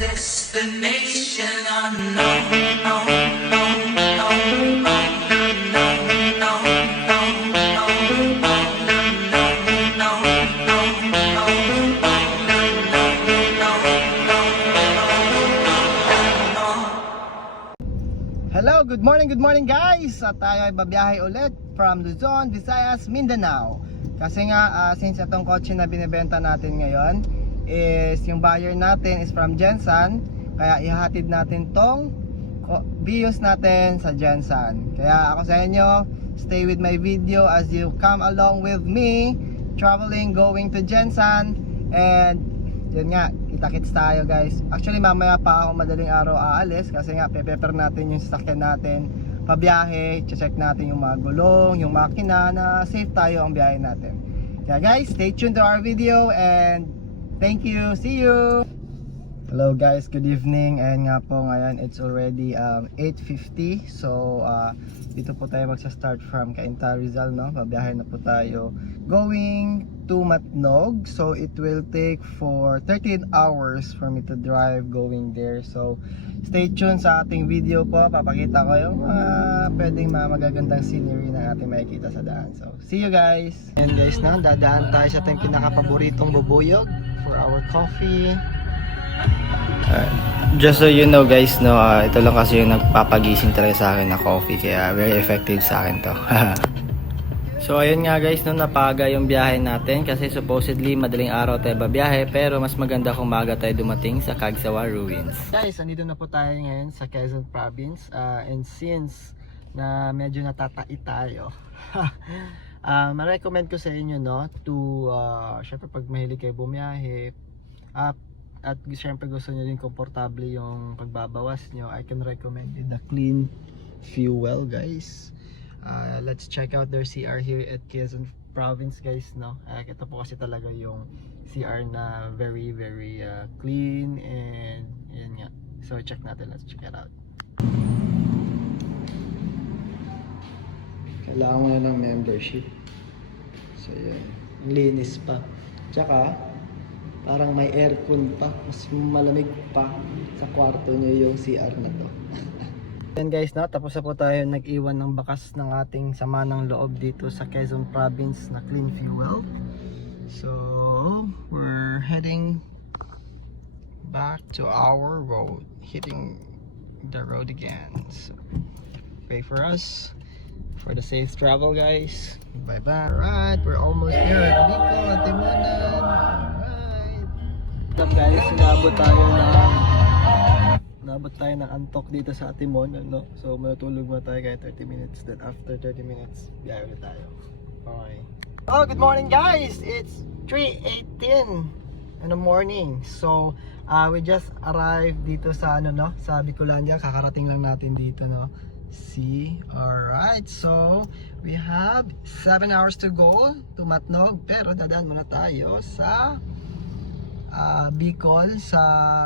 destination unknown. Hello, good morning guys! At tayo ay babiyahe ulit from Luzon, Visayas, Mindanao. Kasi nga, since itong kotse na binibenta natin ngayon is yung buyer natin is from Gensan, kaya ihahatid natin tong Vios natin sa Gensan. Kaya ako sa inyo, stay with my video as you come along with me traveling, going to Gensan. And yun nga, kita-kits tayo guys. Actually mamaya pa ako madaling araw aalis kasi nga pe-prepare natin yung sasakyan natin pabiyahe, check natin yung mga gulong, yung makina na safe tayo ang biyahe natin. Kaya guys, stay tuned to our video and thank you, see you! Hello guys, good evening. And nga po ngayon it's already 8:50. So dito po tayo magsa-start from Cainta, Rizal, no? Babiyahe na po tayo going to Matnog. So it will take for 13 hours for me to drive going there. So stay tuned sa ating video po. Papakita ko yung pwedeng magagandang scenery na ating makikita sa daan. So see you guys. And guys, na dadaan tayo sa ating pinaka-paboritong bubuyog for our coffee. Just so you know guys, no, ito lang kasi yung nagpapagising talaga sa akin na coffee, kaya very effective sa akin to. So ayun nga guys, no, napaga yung biyahe natin kasi supposedly madaling araw tayo babiyahe, pero mas maganda kung maaga tayo dumating sa Cagsawa Ruins. Guys, andito na po tayo ngayon sa Quezon Province, and since na medyo natatai tayo ma-recommend ko sa inyo, no, to syempre pag mahilig kayo bumiyahe at syempre gusto nyo din komportable yung pagbabawas nyo, I can recommend you the Clean Fuel guys. Let's check out their CR here at Quezon Province guys, no. Ito po kasi talaga yung CR na very clean, and yun nga. So check natin, let's check it out. Kailangan mo na ng membership. So yan, linis pa. Tsaka parang may aircon pa, mas malamig pa sa kwarto nyo yung CR na to. Yan guys, na tapos na po tayo nag-iwan ng bakas ng ating sama ng loob dito sa Quezon Province na Clean Fuel. So we're heading back to our road, hitting the road again. So pray for us for the safe travel guys. Bye bye. Alright, we're almost here at Bicol, Atimanan. What's up guys, naabot tayo ng antok dito sa Atimon, no? So matutulog muna tayo kahit 30 minutes, then after 30 minutes biyahe ulit tayo. Okay. Oh, good morning guys, it's 3:18 in the morning. So we just arrived dito sa sa Bicolandia. Kakarating lang natin dito, no? See, alright, so we have 7 hours to go to Matnog, pero dadaan muna tayo sa Bicol sa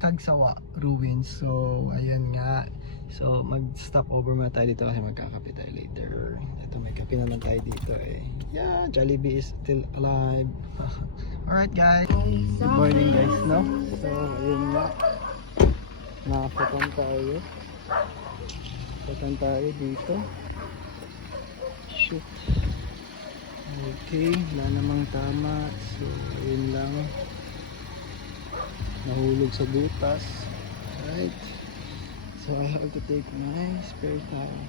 Cagsawa Ruins. So ayan nga, so mag-stop over muna tayo dito kasi magkakape tayo later. Ito, may kape naman tayo dito eh. Yeah, Jollibee is still alive. Alright guys, good morning guys, no? So ayun nga, nakapunta tayo. Punta tayo dito. Shoot. Okay, wala namang tama. So ayun lang, nahulog sa butas. Right, so I have to take my spare tire.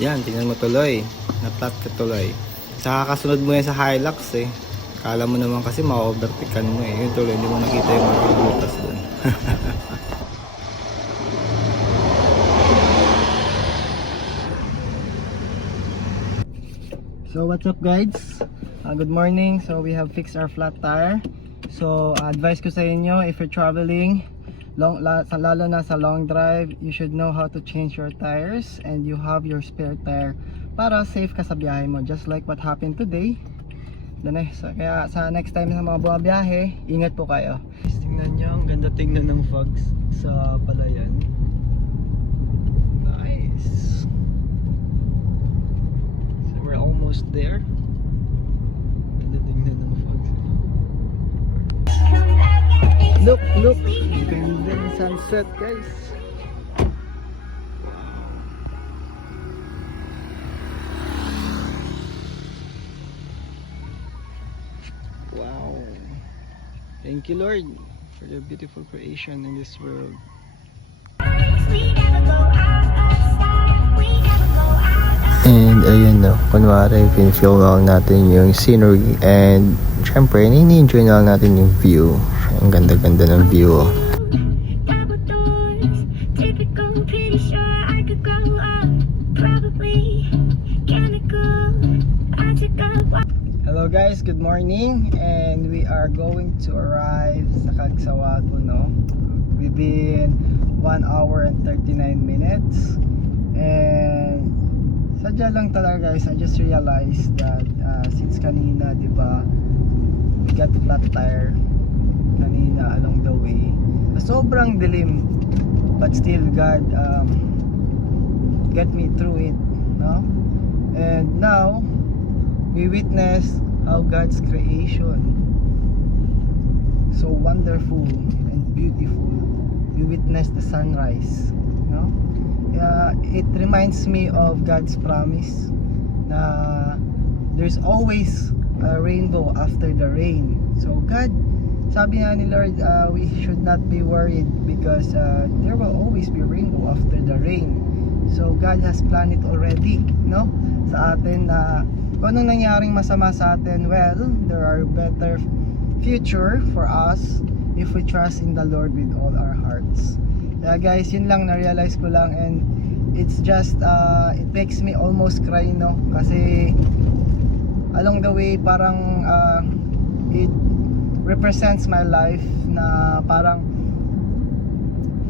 Yan, tingnan mo tuloy. Na-flat ka tuloy. Saka kasunod mo yan sa Hilux eh. Kala mo naman kasi ma-overtaken mo eh. Yun tuloy, hindi mo nakita yung mga butas dun. So what's up guys? Good morning. So we have fixed our flat tire. So advice ko sa inyo, if you're traveling lalo na sa long drive, you should know how to change your tires and you have your spare tire para safe ka sa biyahe mo, just like what happened today. Kaya sa next time sa mga bumabiyahe, ingat po kayo. Tingnan nyo, ang ganda tingnan ng fogs sa palayan. Nice. So we're almost there. Ganda tingnan ng fogs. Look, look. Ganda ng sunset guys. Wow. Thank you Lord for your beautiful creation in this world. And ayun no, kunwari pin-feel lang natin yung scenery and syempre nini-enjoy na lang natin yung view. Ang ganda-ganda ng view oh. Hello guys, good morning, and we are going to arrive sa Cagsawado no within 1 hour and 39 minutes. And sadya lang talaga guys, I just realized that since kanina, di ba, we got flat tire kanina along the way. Sobrang dilim, but still God get me through it, no? And now we witness how God's creation, so wonderful and beautiful. We witness the sunrise, no? It reminds me of God's promise na there's always a rainbow after the rain. So God, sabi nga ni Lord, we should not be worried because there will always be rainbow after the rain. So God has planned it already, no? Sa atin na kung anong nangyaring masama sa atin, well, there are better future for us if we trust in the Lord with all our hearts. Yeah guys, yun lang na-realize ko lang, and it's just it makes me almost cry, no? Kasi along the way parang it represents my life na parang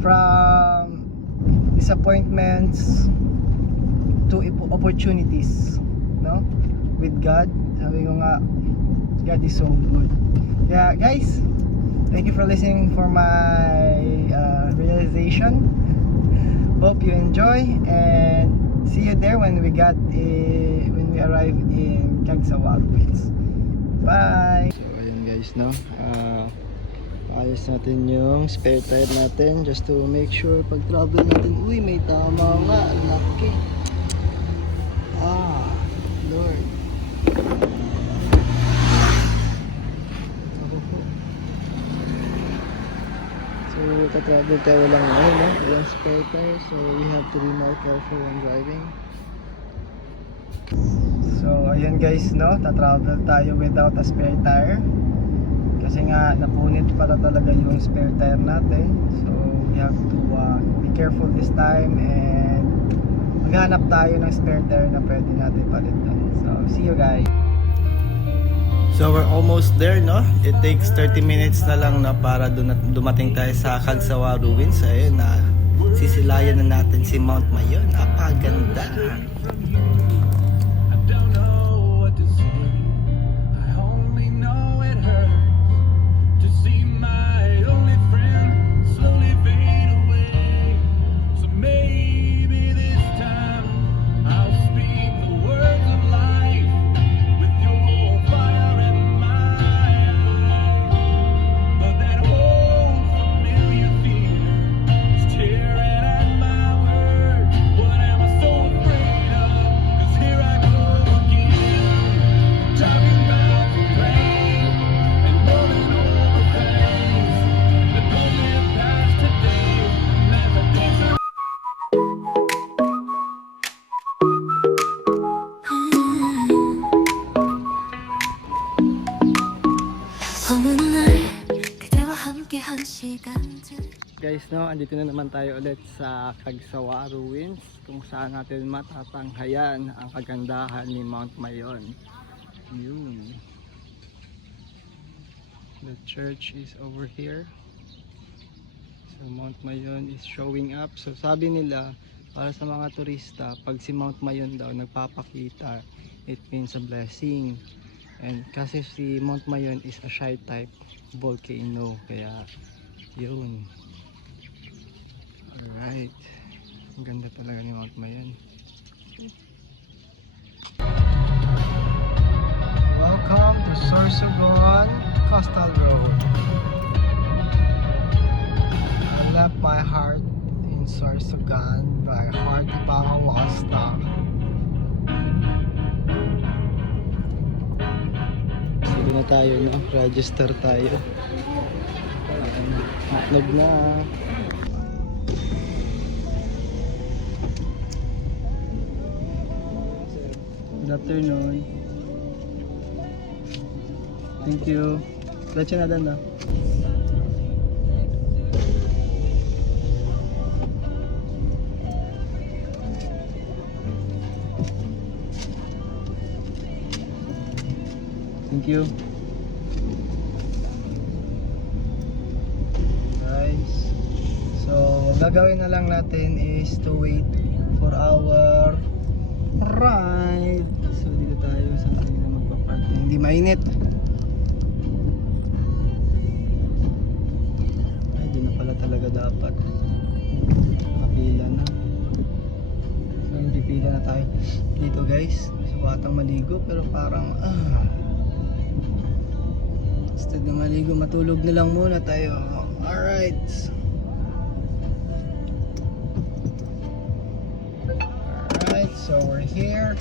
from disappointments to opportunities, no? With God, sabi ko nga, God is so good. Kaya guys, thank you for listening for my realization. Hope you enjoy, and see you there when we arrive in Cagsawado. Bye. So ayun guys, no, ayos natin yung spare tire natin just to make sure pag travel natin, uy, may tama nga, lucky. Lord. So tatravel tayo lang ngayon, no? Walang spare tire, so we have to be more careful when driving. So ayun guys, no, tatravel tayo without a spare tire kasi nga napunit pala talaga yung spare tire natin. So we have to be careful this time and maghanap tayo ng spare tire na pwede natin palitan. So see you guys. So we're almost there, no? It takes 30 minutes na lang na para dumating tayo sa Cagsawado Ruins. Ayun na, sisilayan na natin si Mount Mayon. Napaganda. Staring at my words, what am I so afraid of? Guys, no, andito na naman tayo ulit sa Cagsawa Ruins kung saan natin matatanghayan ang kagandahan ni Mount Mayon. Yun. The church is over here. So Mount Mayon is showing up. So sabi nila, para sa mga turista, pag si Mount Mayon daw nagpapakita, it means a blessing. And kasi si Mount Mayon is a shy type volcano, kaya yun. Alright, ang ganda talaga ni Mount Mayon. Welcome to Sorsogon Coastal Road. I left my heart in Sorsogon by heart Bangawasta. Sige na tayo, no? Register tayo. Matnog na. Good afternoon. Thank you. Diretso na dan, no? Thank you. Guys, so gagawin na lang natin is to wait for our ride. So dito tayo sa tayo na magpa-park na hindi mainit. Ay, di na pala talaga dapat. Kapila na. So hindi pila na tayo dito, guys. Suwatang maligo pero parang instead na maligo, matulog na lang muna tayo. Alright. Alright, so we're here.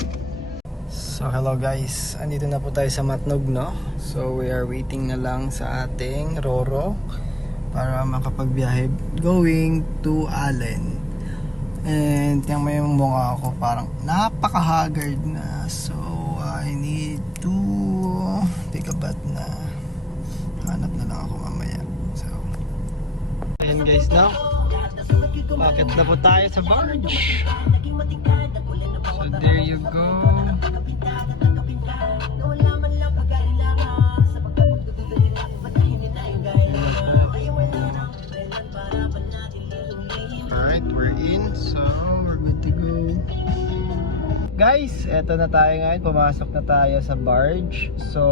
So hello guys, andito na po tayo sa Matnog, no? So we are waiting na lang sa ating Roro para makapagbiyahe going to Allen. And yung may mukha ako parang napaka-haggard na. So I need to take a bath na. Hanap na lang ako mamaya. So ayan guys, no? Bakit na po tayo sa barge? So there you go. Alright, we're in. So we're good to go. Guys, eto na tayo ngayon. Pumasok na tayo sa barge. So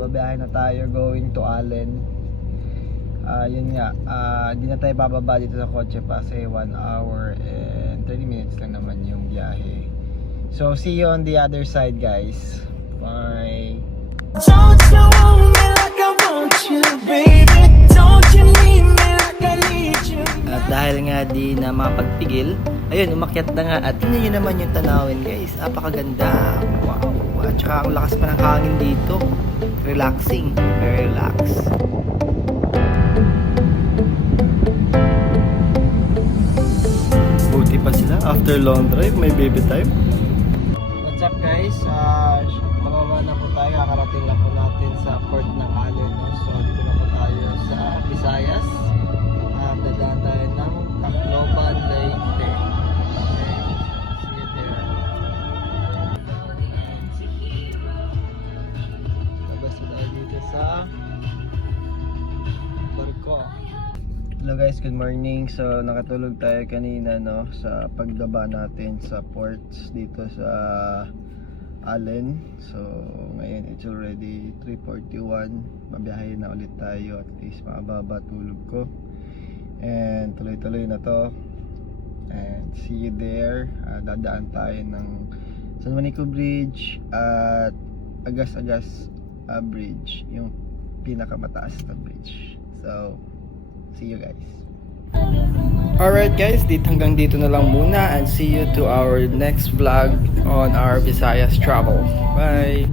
babiyahe na tayo going to Allen. Yun nga, hindi na tayo bababa dito sa kotse pa kasi 1 hour and 30 minutes lang naman yung biyahe. So see you on the other side, guys. Bye. Don't you want me like I want you, baby? Don't you need me like I need you? At dahil nga di na mapagpigil, ayun, umakyat na nga at tingnan nyo naman yung tanawin, guys. Napakaganda. Wow. At saka ang lakas pa ng hangin dito. Relaxing. Very relax. Buti pa sila. After long drive, may baby time. What's up, guys? Bababa na po tayo. Kakarating lang po natin sa port ng Allen, no? So dito na po tayo sa Visayas. Dadaan tayo ng Tacloban, Leyte. Okay. See you there. Labas na tayo dito sa barko. Hello guys, good morning. So nakatulog tayo kanina, no, sa pagbaba natin sa ports dito sa Allen. So ngayon it's already 3:41. Babiyahin na ulit tayo, at least makababa tulog ko. And tuloy-tuloy na to. And see you there. Dadaan tayo ng San Juanico Bridge at Agas-Agas Bridge, yung pinakamataas na bridge. So see you guys. Alright guys, hanggang dito na lang muna and see you to our next vlog on our Visayas travel. Bye!